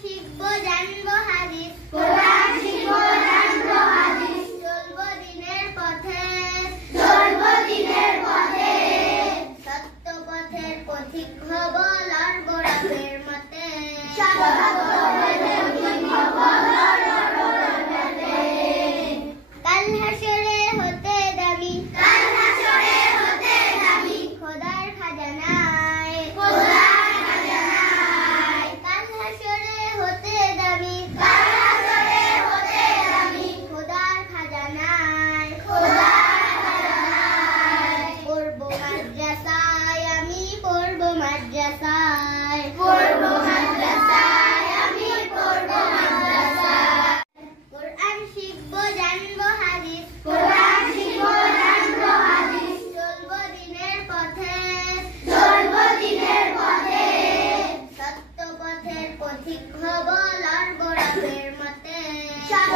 শিখবো জানবো হাদিস, কোরআন শিখবো জানবো হাদিস, চলবো দিনের পথে, চলবো দিনের পথে, সত্য পথের পথিক হব লড়বো রবের মতে, সত্য পথের পথিক হব লড়বো রবের মতে। কাল হাসরে হতে দামি, কাল হাসরে হতে দামি, খোদার খাজানায়, খোদার খাজানায়। কাল হাসরে হতে দামি, কাল হাসরে হতে দামি, খোদার খাজানায়, খোদার খাজানায়। পড়বো মাদ্রাসায় আমি, পড়বো মাদ্রাসায়, পড়বো মাদ্রাসায় আমি, পড়বো মাদ্রাসায়। কোরআন শিখবো জানবো হাদিস, কোরআন শিখবো জানবো হাদিস, চলবো দিনের পথে, চলবো দিনের পথে, সত্য পথের পথিক হব লড়বো রবের মতে, সত্য